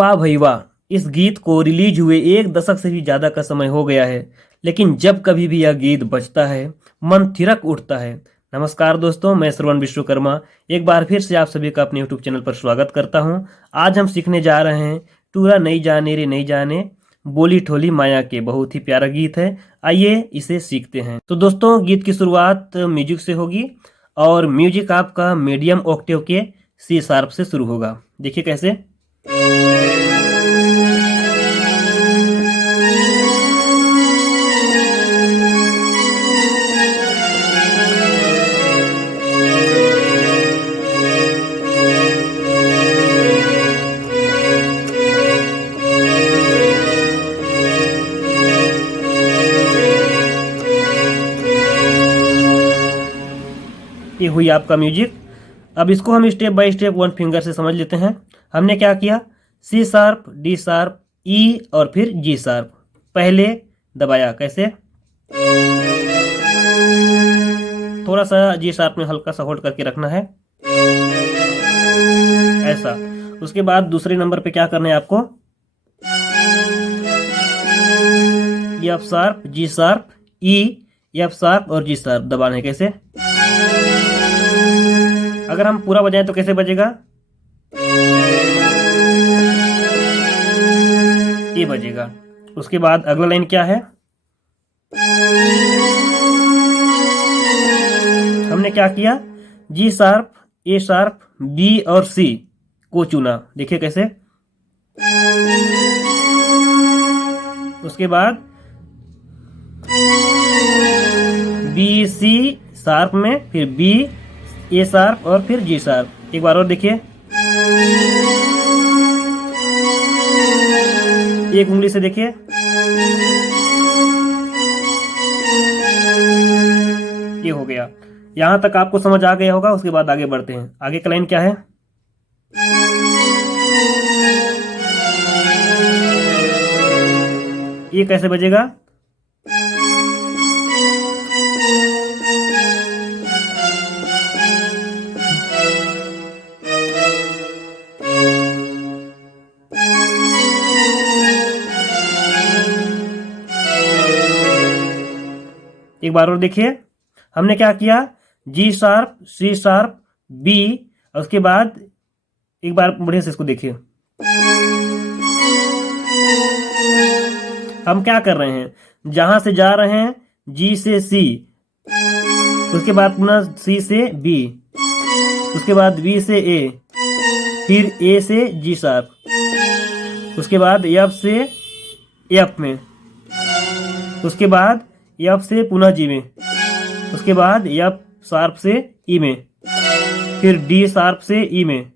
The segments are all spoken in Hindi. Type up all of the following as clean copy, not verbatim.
वाह भाई वाह, इस गीत को रिलीज हुए एक दशक से भी ज्यादा का समय हो गया है, लेकिन जब कभी भी यह गीत बजता है मन थिरक उठता है। नमस्कार दोस्तों, मैं श्रवण विश्वकर्मा एक बार फिर से आप सभी का अपने यूट्यूब चैनल पर स्वागत करता हूं। आज हम सीखने जा रहे हैं टूरा नहीं जाने रे नहीं जाने, बोली ठोली माया के। बहुत ही प्यारा गीत है, आइए इसे सीखते हैं। तो दोस्तों, गीत की शुरुआत म्यूजिक से होगी और म्यूजिक आपका मीडियम ऑक्टेव के सी शार्प से शुरू होगा। देखिए कैसे। ये हुई आपका म्यूजिक। अब इसको हम step by step one finger से समझ लेते हैं। हमने क्या किया, सी शार्प, डी शार्प, ई और फिर जी शार्प पहले दबाया। कैसे, थोड़ा सा जी शार्प में हल्का सा होल्ड करके रखना है, ऐसा। उसके बाद दूसरे नंबर पे क्या करना है आपको, एफ शार्प, जी शार्प, ई, एफ शार्प और जी शार्प दबाना है। कैसे, अगर हम पूरा बजाएं तो कैसे बजेगा, ये बजेगा। उसके बाद अगला लाइन क्या है, हमने क्या किया, जी शार्प, ए शार्प, बी और सी को चुना। देखिए कैसे। उसके बाद बी सी शार्प में, फिर बी, ए शार्प और फिर जी शार्प। एक बार और देखिए, एक उंगली से देखिए, ये हो गया। यहां तक आपको समझ आ गया होगा। उसके बाद आगे बढ़ते हैं। आगे का लाइन क्या है, ये कैसे बजेगा, एक बार और देखिए। हमने क्या किया, G sharp, C sharp, B, और उसके बाद एक बार बढ़िया से इसको देखिए। हम क्या कर रहे हैं, जहां से जा रहे हैं जी से सी, उसके बाद पुनः सी से बी, उसके बाद बी से ए, फिर ए से जी शार्प, उसके बाद एफ से एफ में, उसके बाद एफ से पुनः जी में, उसके बाद एफ शार्प से ई में, फिर डी शार्प से ई में,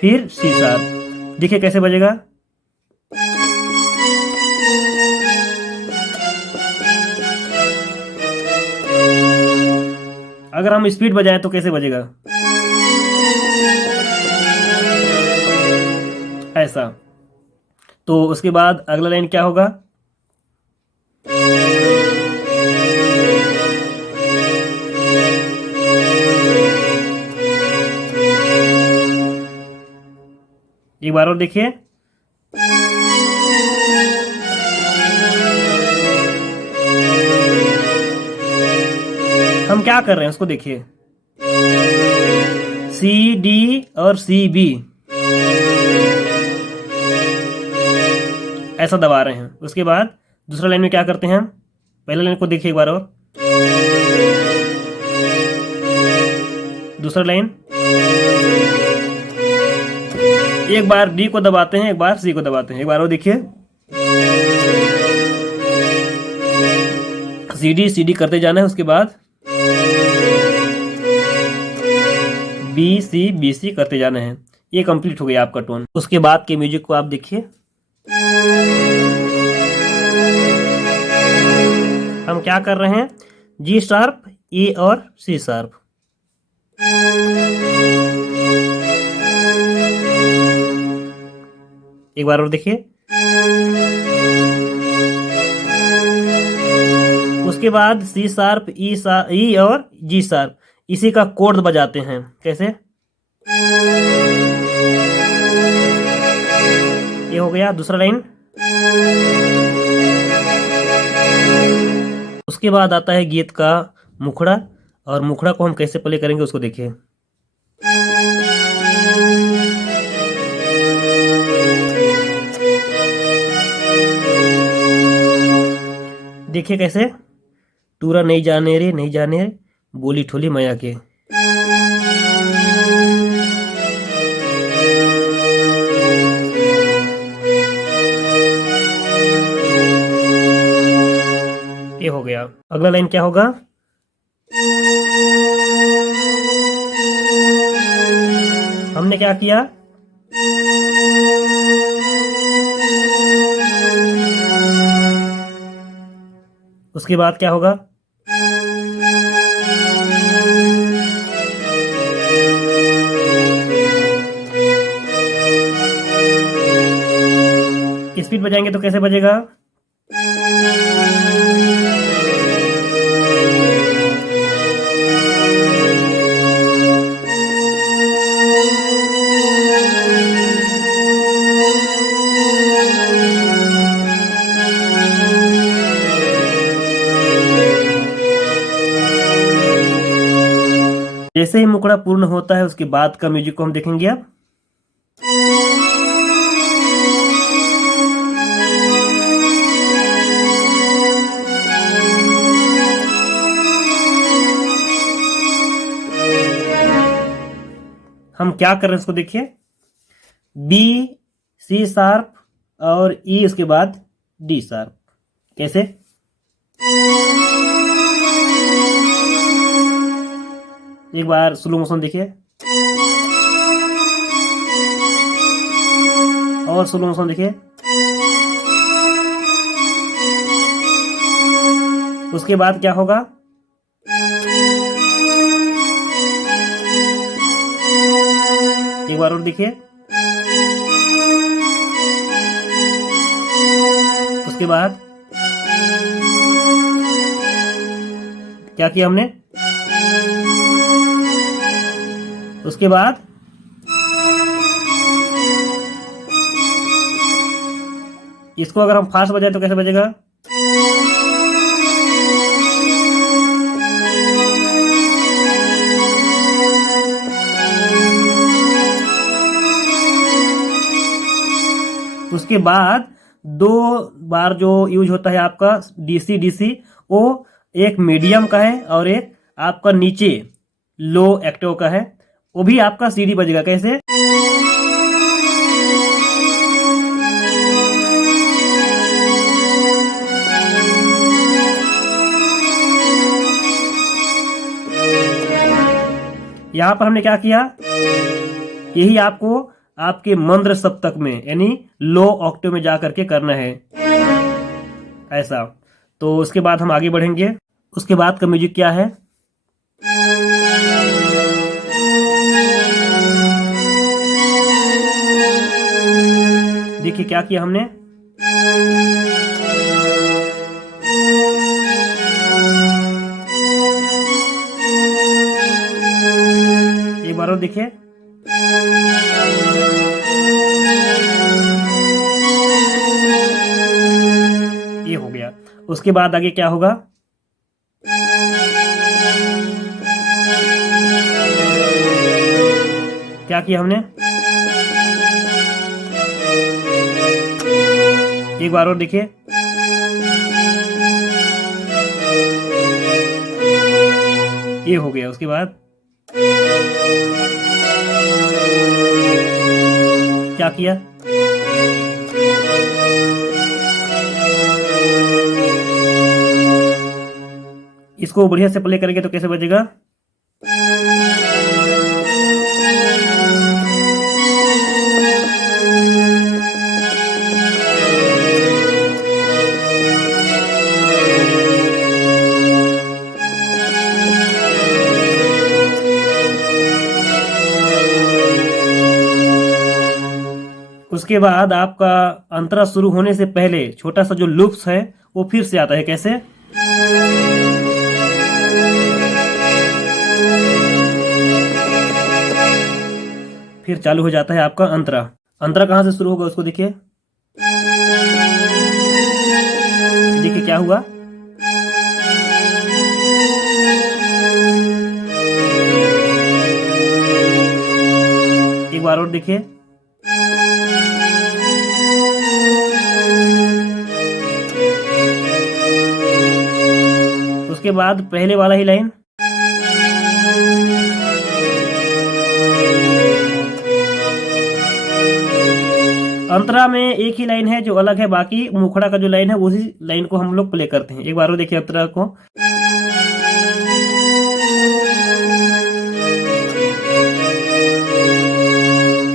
फिर सी शार्प। देखिए कैसे बजेगा। अगर हम स्पीड बजाएं तो कैसे बजेगा, ऐसा। तो उसके बाद अगला लाइन क्या होगा, एक बार और देखिए। हम क्या कर रहे हैं उसको देखिए, सी डी और सी बी ऐसा दबा रहे हैं। उसके बाद दूसरा लाइन में क्या करते हैं, हम पहले लाइन को देखिए एक बार और। दूसरा लाइन, एक बार डी को दबाते हैं, एक बार सी को दबाते हैं। एक बार और देखिए, सी डी करते जाना है। उसके बाद बी सी करते जाना है। ये कंप्लीट हो गया आपका टोन। उसके बाद के म्यूजिक को आप देखिए। हम क्या कर रहे हैं, जी शार्प, ई और सी शार्प। एक बार और देखिए। उसके बाद सी शार्प, ई और जी शार्प, इसी का कोड बजाते हैं। कैसे, ये हो गया दूसरा लाइन। उसके बाद आता है गीत का मुखड़ा, और मुखड़ा को हम कैसे प्ले करेंगे उसको देखिए। देखिए कैसे, टूरा नहीं जाने रे नहीं जाने रे, बोली ठोली मैया के। ये हो गया। अगला लाइन क्या होगा? हमने क्या किया, उसके बाद क्या होगा? स्पीड बजाएंगे तो कैसे बजेगा? जैसे ही मुखड़ा पूर्ण होता है उसके बाद का म्यूजिक को हम देखेंगे अब। हम क्या कर रहे हैं उसको देखिए, बी, सी शार्प और ई, उसके बाद डी शार्प। कैसे? एक बार स्लो मोशन देखिए, और स्लो मोशन देखिए। उसके बाद क्या होगा? एक बार और देखिए। उसके बाद क्या किया हमने? उसके बाद इसको अगर हम फास्ट बजाए तो कैसे बजेगा? उसके बाद दो बार जो यूज होता है आपका डीसी डीसी, वो एक मीडियम का है और एक आपका नीचे लो एक्टिव का है, वो भी आपका सीडी बजेगा। कैसे? यहां पर हमने क्या किया, यही आपको आपके मंद्र सप्तक में यानी लो ऑक्टेव में जा करके करना है ऐसा। तो उसके बाद हम आगे बढ़ेंगे। उसके बाद का म्यूजिक क्या है? देखिए क्या किया हमने, एक बार और देखिए। ये हो गया। उसके बाद आगे क्या होगा? क्या किया हमने? एक बार और देखिए। ये हो गया। उसके बाद क्या किया? इसको बढ़िया से प्ले करेंगे तो कैसे बजेगा? उसके बाद आपका अंतरा शुरू होने से पहले छोटा सा जो लूप्स है वो फिर से आता है। कैसे? फिर चालू हो जाता है आपका अंतरा। अंतरा कहां से शुरू होगा उसको देखिए। क्या हुआ। एक बार और देखिए। उसके बाद पहले वाला ही लाइन। अंतरा में एक ही लाइन है जो अलग है, बाकी मुखड़ा का जो लाइन है उसी लाइन को हम लोग प्ले करते हैं। एक बार और देखिए अंतरा को।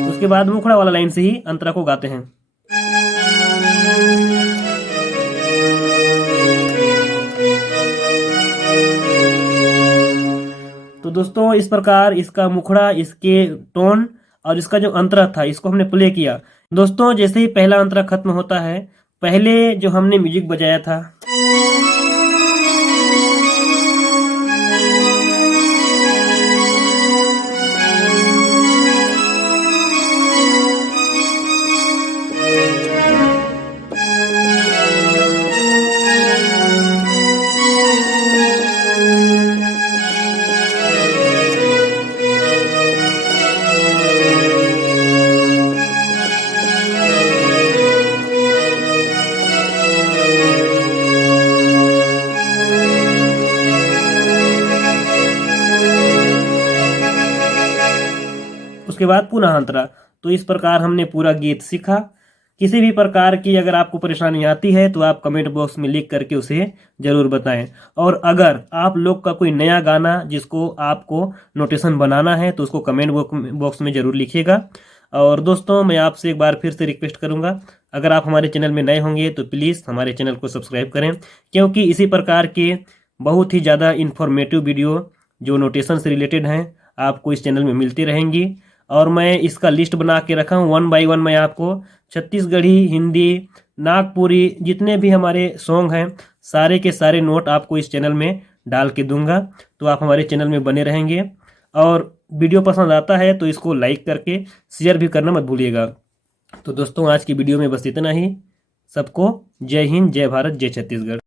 उसके बाद मुखड़ा वाला लाइन से ही अंतरा को गाते हैं। तो दोस्तों इस प्रकार इसका मुखड़ा, इसके टोन और इसका जो अंतरा था इसको हमने प्ले किया। दोस्तों जैसे ही पहला अंतरा खत्म होता है, पहले जो हमने म्यूजिक बजाया था उसके बाद पुनः अंतरा। तो इस प्रकार हमने पूरा गीत सीखा। किसी भी प्रकार की अगर आपको परेशानी आती है तो आप कमेंट बॉक्स में लिख करके उसे जरूर बताएं। और अगर आप लोग का कोई नया गाना जिसको आपको नोटेशन बनाना है तो उसको कमेंट बॉक्स में जरूर लिखिएगा। और दोस्तों मैं आपसे एक बार फिर से रिक्वेस्ट करूंगा, अगर आप हमारे चैनल में नए होंगे तो प्लीज़ हमारे चैनल को सब्सक्राइब करें, क्योंकि इसी प्रकार के बहुत ही ज़्यादा इन्फॉर्मेटिव वीडियो जो नोटेशन से रिलेटेड हैं आपको इस चैनल में मिलती रहेंगी। और मैं इसका लिस्ट बना के रखा हूँ, 1 बाय 1 मैं आपको छत्तीसगढ़ी, हिंदी, नागपुरी जितने भी हमारे सॉन्ग हैं सारे के सारे नोट आपको इस चैनल में डाल के दूंगा। तो आप हमारे चैनल में बने रहेंगे। और वीडियो पसंद आता है तो इसको लाइक करके शेयर भी करना मत भूलिएगा। तो दोस्तों आज की वीडियो में बस इतना ही। सबको जय हिंद, जय भारत, जय छत्तीसगढ़।